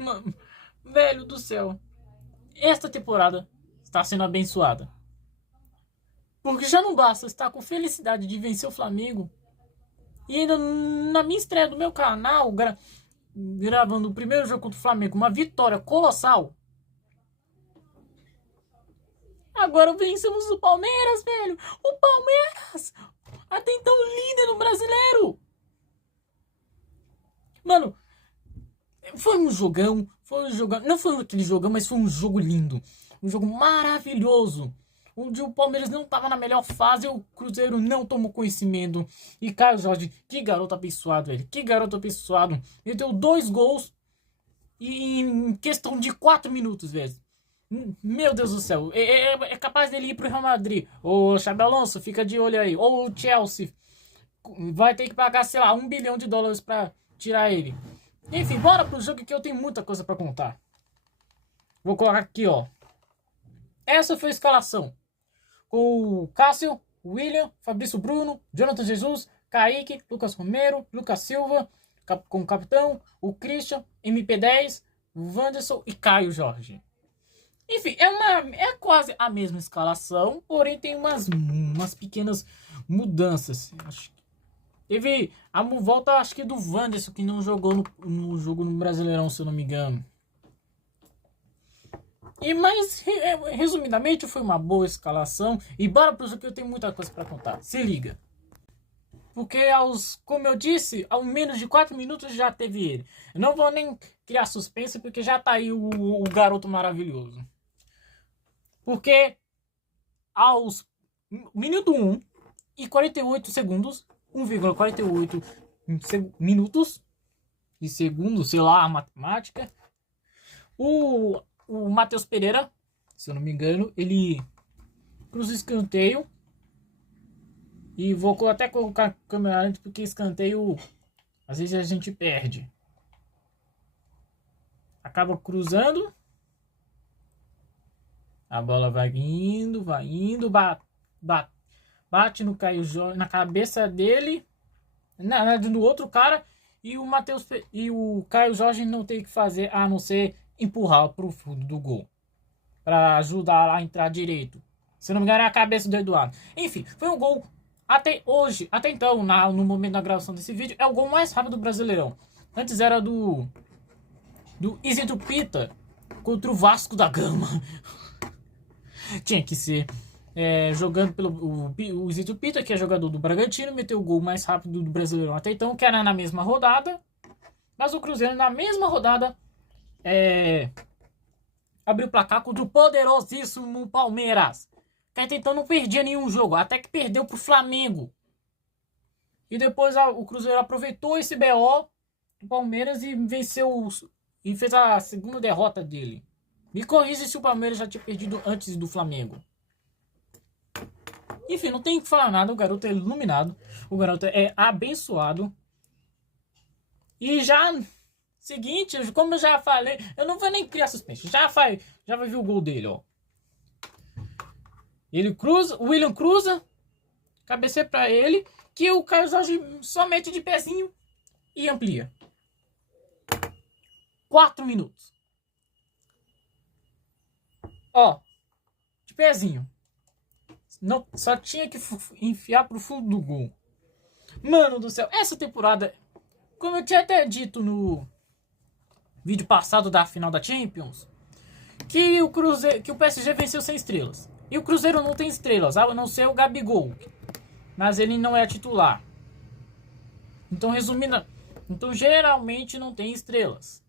Mano, velho do céu. Esta temporada está sendo abençoada. Porque já não basta estar com felicidade de vencer o Flamengo. E ainda na minha estreia do meu canal, gravando o primeiro jogo contra o Flamengo, uma vitória colossal. Agora vencemos o Palmeiras, velho. O Palmeiras! Até então líder no brasileiro. Mano, foi um jogão. Não foi aquele jogão, mas foi um jogo lindo. Um jogo maravilhoso. Onde o Palmeiras não estava na melhor fase, o Cruzeiro não tomou conhecimento. E Caio Jorge, que garoto abençoado, velho. Que garoto abençoado. Ele deu 2 gols em questão de 4 minutos, velho. Meu Deus do céu. É capaz dele ir pro Real Madrid. Ô, Xabi Alonso, fica de olho aí. Ou o Chelsea. Vai ter que pagar, sei lá, $1 bilhão pra tirar ele. Enfim, bora pro jogo que eu tenho muita coisa pra contar. Vou colocar aqui, ó. Essa foi a escalação. Com o Cássio, William, Fabrício Bruno, Jonathan Jesus, Kaique, Lucas Romero, Lucas Silva, com o capitão, o Christian, MP10, Wanderson e Caio Jorge. Enfim, é quase a mesma escalação, porém tem umas pequenas mudanças. Acho que teve a volta, acho que do Wanderson, que não jogou no jogo no Brasileirão, se eu não me engano. Mas, resumidamente, foi uma boa escalação. E bora pro jogo que eu tenho muita coisa pra contar. Se liga. Porque como eu disse, ao menos de 4 minutos já teve ele. Eu não vou nem criar suspense, porque já tá aí o garoto maravilhoso. Porque aos minuto 1 e 48 segundos, 1,48 minutos e segundos, sei lá, a matemática, o Matheus Pereira, se eu não me engano, ele cruza o escanteio. E vou até colocar a câmera antes, porque escanteio às vezes a gente perde. Acaba cruzando. A bola vai indo, bate no Caio Jorge, na cabeça dele, no outro cara, e o Caio Jorge não tem o que fazer a não ser empurrar pro fundo do gol para ajudar a entrar direito. Se não me engano, é a cabeça do Eduardo. Enfim, foi um gol até hoje, até então, no momento da gravação desse vídeo, é o gol mais rápido do Brasileirão. Antes era do Isito Pita contra o Vasco da Gama. Tinha que ser jogando pelo o Isito Pita, que é jogador do Bragantino, meteu o gol mais rápido do Brasileirão até então, que era na mesma rodada. Mas o Cruzeiro, na mesma rodada, abriu o placar contra o poderosíssimo Palmeiras, que até então não perdia nenhum jogo, até que perdeu pro Flamengo. E depois o Cruzeiro aproveitou esse BO do Palmeiras e venceu e fez a segunda derrota dele. Me corrija se o Palmeiras já tinha perdido antes do Flamengo. Enfim, não tem que falar nada, o garoto é iluminado, o garoto é abençoado. E já seguinte, como eu já falei, eu não vou nem criar suspense. Já vai ver o gol dele, ó. Ele cruza, o William cruza, cabeceia pra ele, que o Caio Jorge só mete de pezinho e amplia. 4 minutos. Ó, de pezinho. Não, só tinha que enfiar pro fundo do gol. Mano do céu, essa temporada, como eu tinha até dito no vídeo passado da final da Champions, que o PSG venceu sem estrelas. E o Cruzeiro não tem estrelas, a não ser o Gabigol. Mas ele não é titular. Então, resumindo, geralmente não tem estrelas.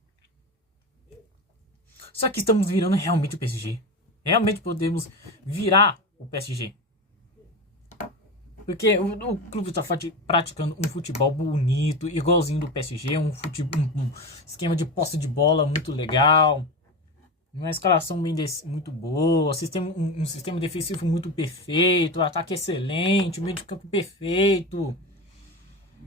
Só que estamos virando realmente o PSG. Realmente podemos virar o PSG. Porque o clube está praticando um futebol bonito, igualzinho do PSG, um esquema de posse de bola muito legal, uma escalação muito boa, um sistema defensivo muito perfeito, ataque excelente, meio de campo perfeito.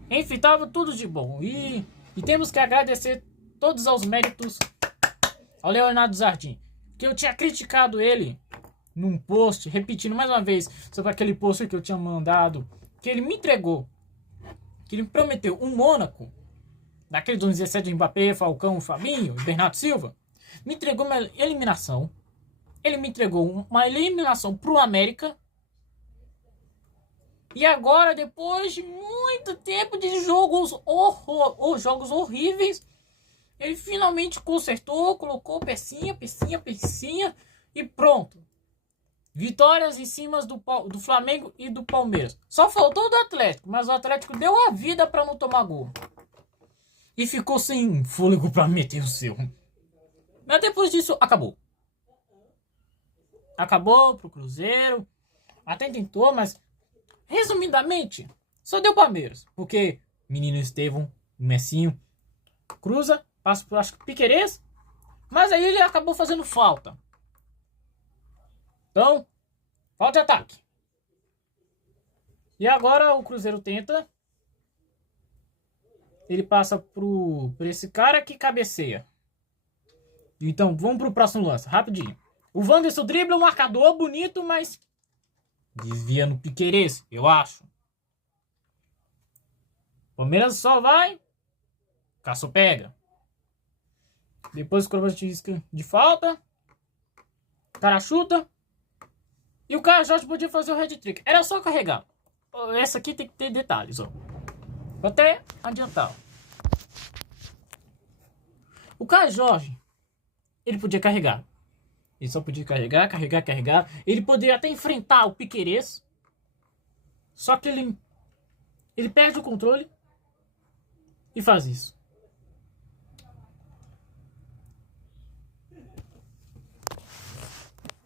Enfim, tava tudo de bom. E temos que agradecer todos os méritos ao Leonardo Jardim, que eu tinha criticado ele num post, repetindo mais uma vez sobre aquele post que eu tinha mandado, que ele me entregou, que ele me prometeu um Mônaco daquele 2017 de Mbappé, Falcão, Fabinho, Bernardo Silva, me entregou uma eliminação. Ele me entregou uma eliminação pro América. E agora, depois de muito tempo de jogos horríveis, ele finalmente consertou, colocou pecinha e pronto. Vitórias em cima do Flamengo e do Palmeiras. Só faltou do Atlético, mas o Atlético deu a vida para não tomar gol. E ficou sem fôlego para meter o seu. Mas depois disso, acabou. Acabou pro Cruzeiro. Até tentou, mas resumidamente, só deu Palmeiras. Porque menino Estevão, Messinho, cruza, passa por, acho que Piquerez. Mas aí ele acabou fazendo falta. Então, falta de ataque. E agora o Cruzeiro tenta. Ele passa por esse cara que cabeceia. Então, vamos pro próximo lance, rapidinho. O Wanderson dribla o marcador, bonito, mas desvia no Piquerez, eu acho. Palmeiras só vai. Cássio pega. Depois o cromática de falta. O cara chuta. E o Caio Jorge podia fazer o head trick. Era só carregar. Essa aqui tem que ter detalhes, ó. Vou até adiantar. O Caio Jorge, ele podia carregar. Ele só podia carregar. Ele poderia até enfrentar o Piquerez. Só que ele perde o controle e faz isso.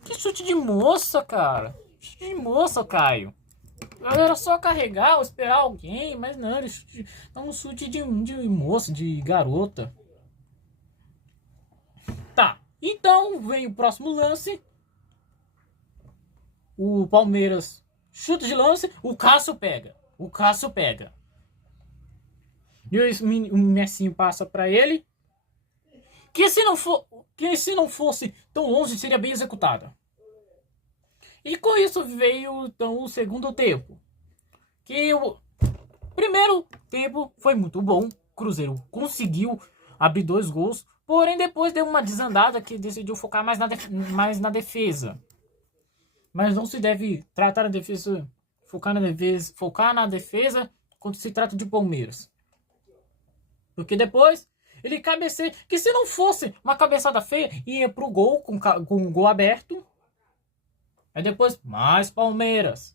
Que chute de moça, cara. Chute de moça, Caio. Era só carregar ou esperar alguém, mas não, ele é um chute de moça, de garota. Tá, então vem o próximo lance. O Palmeiras chuta de lance, o Cássio pega. E o Messinho passa para ele. Que se não fosse tão longe, seria bem executada. E com isso veio então o segundo tempo. Que o primeiro tempo foi muito bom. O Cruzeiro conseguiu abrir 2 gols. Porém, depois deu uma desandada que decidiu focar mais na defesa. Mas não se deve tratar a defesa, focar na defesa quando se trata de Palmeiras. Porque depois ele cabeceia, que se não fosse uma cabeçada feia, ia pro gol com o gol aberto. Aí depois, mais Palmeiras.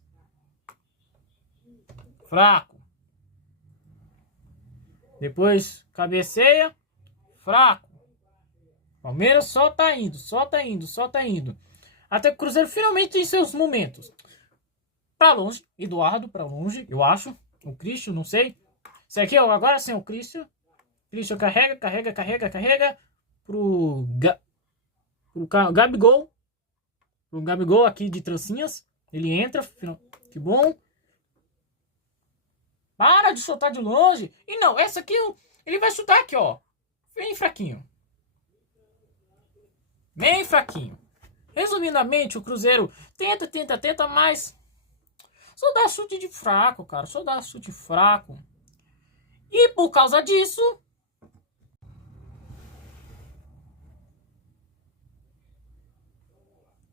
Fraco. Depois, cabeceia. Fraco. Palmeiras só tá indo. Até que o Cruzeiro finalmente tem seus momentos. Pra longe. Eduardo, pra longe, eu acho. O Christian, não sei. Esse aqui, ó, agora sim, o Christian. Christian carrega. Pro Gabigol. O Gabigol aqui de trancinhas. Ele entra. Que bom. Para de chutar de longe. E não, essa aqui ele vai chutar aqui, ó. Bem fraquinho. Resumidamente, o Cruzeiro tenta, mas só dá chute de fraco, cara. E por causa disso,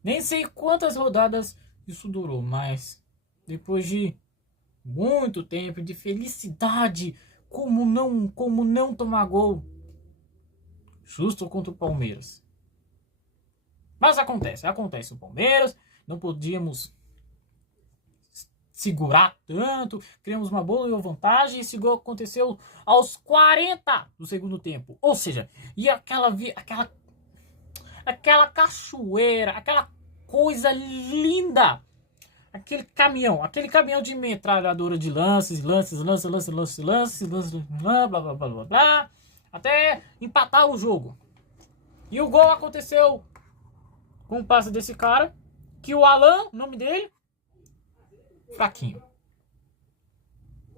nem sei quantas rodadas isso durou, mas depois de muito tempo de felicidade, como não tomar gol, justo contra o Palmeiras. Mas acontece o Palmeiras, não podíamos segurar tanto, criamos uma boa vantagem e esse gol aconteceu aos 40 do segundo tempo. Ou seja, e aquela cachoeira, aquela coisa linda, aquele caminhão de metralhadora de lances, blá, blá, blá, até empatar o jogo. E o gol aconteceu com o passe desse cara, que o Alan, o nome dele, fraquinho.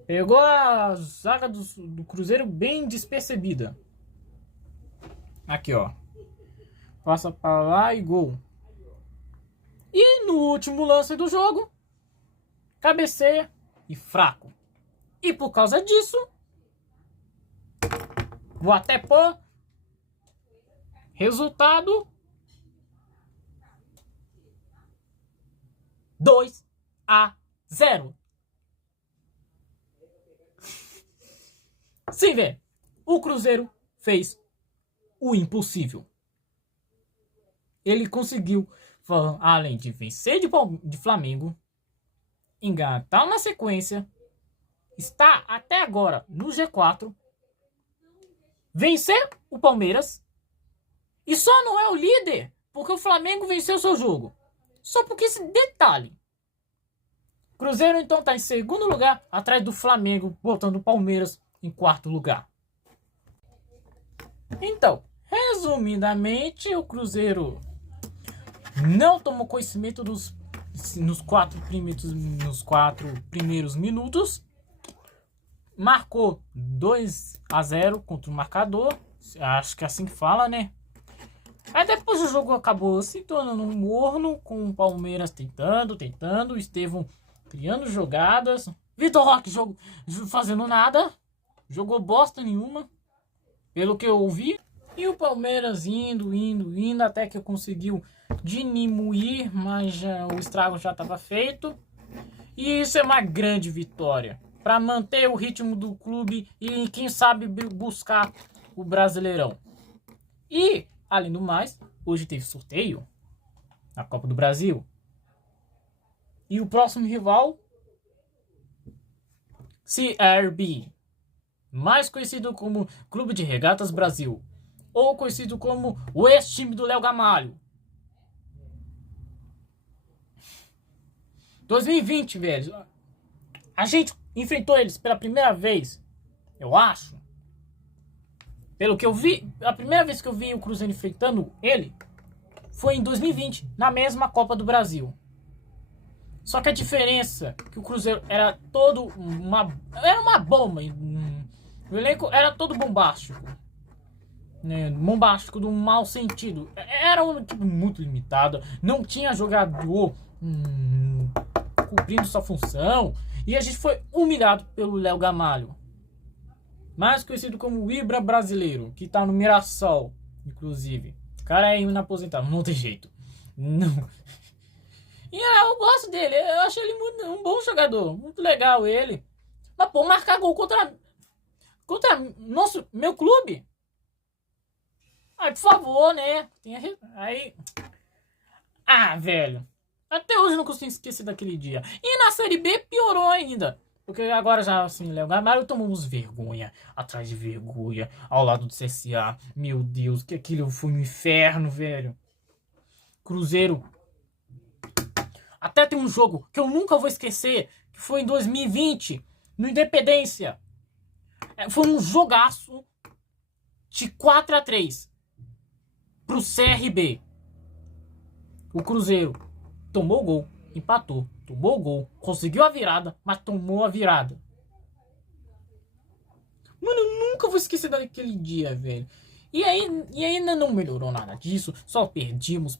Pegou a zaga do Cruzeiro bem despercebida. Aqui, ó. Passa para lá e gol. E no último lance do jogo, cabeceia e fraco. E por causa disso, Vou até pôr resultado 2-0. Sim, velho. O Cruzeiro fez o impossível. Ele conseguiu, além de vencer de Flamengo, engatar uma sequência, está até agora no G4, vencer o Palmeiras, e só não é o líder porque o Flamengo venceu seu jogo. Só porque esse detalhe. Cruzeiro então está em segundo lugar, atrás do Flamengo, botando o Palmeiras em quarto lugar. Então, resumidamente, o Cruzeiro não tomou conhecimento nos quatro primeiros minutos. Marcou 2-0 contra o marcador. Acho que é assim que fala, né? Aí depois o jogo acabou se tornando um morno, com o Palmeiras tentando, o Estevão criando jogadas, Vitor Roque fazendo nada, jogou bosta nenhuma, pelo que eu ouvi. E o Palmeiras indo, até que conseguiu diminuir, mas o estrago já estava feito. E isso é uma grande vitória para manter o ritmo do clube e, quem sabe, buscar o Brasileirão. E, além do mais, hoje teve sorteio na Copa do Brasil. E o próximo rival, CRB, mais conhecido como Clube de Regatas Brasil, ou conhecido como o ex-time do Léo Gamalho. 2020, velho. A gente enfrentou eles pela primeira vez, eu acho. Pelo que eu vi, a primeira vez que eu vi o Cruzeiro enfrentando ele foi em 2020, na mesma Copa do Brasil. Só que a diferença é que o Cruzeiro era era uma bomba. O elenco era todo bombástico. Né? Bombástico do mau sentido. Era uma equipe muito limitada. Não tinha jogador cumprindo sua função. E a gente foi humilhado pelo Léo Gamalho, mais conhecido como o Ibra brasileiro, que tá no Mirassol, inclusive. O cara é inaposentável, não tem jeito. Não. E eu gosto dele, eu acho ele um bom jogador, muito legal ele. Mas pô, marcar gol contra meu clube? Ai, por favor, né? Aí. Ah, velho. Até hoje eu não consigo esquecer daquele dia. E na Série B piorou ainda. Porque agora já, assim, Léo Gamalho tomamos vergonha, atrás de vergonha, ao lado do CSA. Meu Deus, que aquilo foi um inferno, velho. Cruzeiro. Até tem um jogo que eu nunca vou esquecer, que foi em 2020, no Independência. Foi um jogaço de 4-3 pro CRB. O Cruzeiro tomou o gol, empatou, tomou o gol, conseguiu a virada, mas tomou a virada. Mano, eu nunca vou esquecer daquele dia, velho. E ainda não melhorou nada disso, só perdíamos.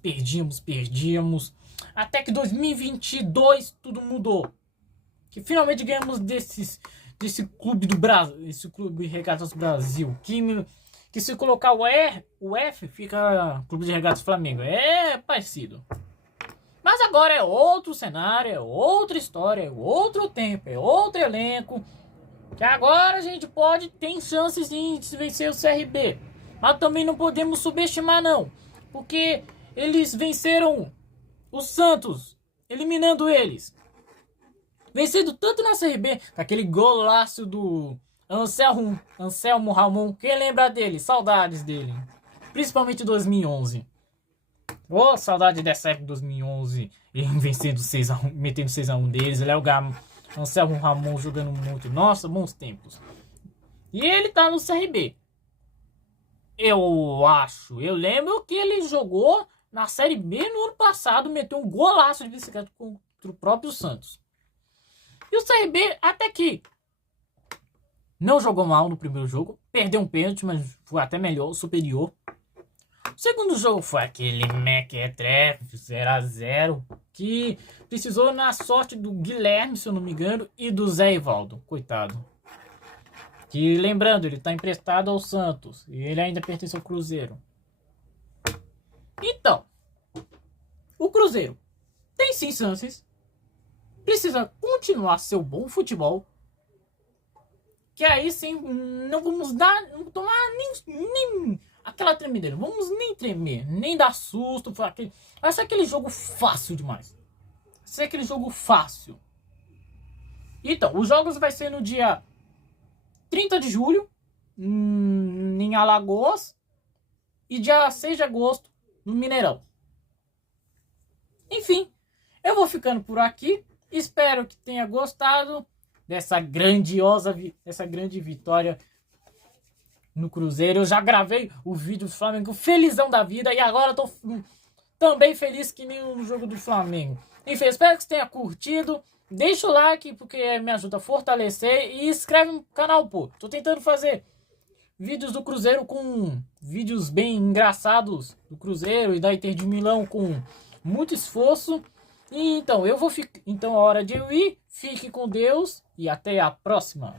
Até que 2022 tudo mudou. Que finalmente ganhamos desse clube do Brasil, esse clube de Regatas Brasil, que se colocar o F fica Clube de Regatas Flamengo. É parecido. Mas agora é outro cenário, é outra história, é outro tempo, é outro elenco. Que agora a gente tem chances de vencer o CRB. Mas também não podemos subestimar não. Porque eles venceram o Santos, eliminando eles. Vencido tanto na CRB, com aquele golaço do Anselmo Ramon. Quem lembra dele? Saudades dele. Principalmente 2011. Oh, saudade dessa época de 2011. Ele vencendo 6-1, metendo 6-1 deles. Léo Anselmo Ramon jogando muito. Nossa, bons tempos. E ele tá no CRB. Eu lembro que ele jogou na Série B no ano passado. Meteu um golaço de bicicleta contra o próprio Santos. E o CRB até que não jogou mal no primeiro jogo. Perdeu um pênalti, mas foi até melhor, superior. O segundo jogo foi aquele mequetrefe 0-0, que precisou na sorte do Guilherme, se eu não me engano, e do Zé Ivaldo, coitado. Que lembrando, ele está emprestado ao Santos e ele ainda pertence ao Cruzeiro. Então, o Cruzeiro tem sim chances, precisa continuar seu bom futebol, que aí sim não vamos não tomar nem aquela tremedeira, vamos nem tremer, nem dar susto, vai ser aquele jogo fácil demais. Vai ser aquele jogo fácil. Então, os jogos vai ser no dia 30 de julho, em Alagoas, e dia 6 de agosto, no Mineirão. Enfim, eu vou ficando por aqui. Espero que tenha gostado dessa grande vitória no Cruzeiro. Eu já gravei o vídeo do Flamengo felizão da vida e agora eu tô também feliz que nem no jogo do Flamengo. Enfim, espero que você tenha curtido. Deixa o like porque me ajuda a fortalecer e inscreve no canal, pô. Tô tentando fazer vídeos do Cruzeiro com vídeos bem engraçados do Cruzeiro e da Inter de Milão com muito esforço. E então, então é hora de eu ir. Fique com Deus e até a próxima.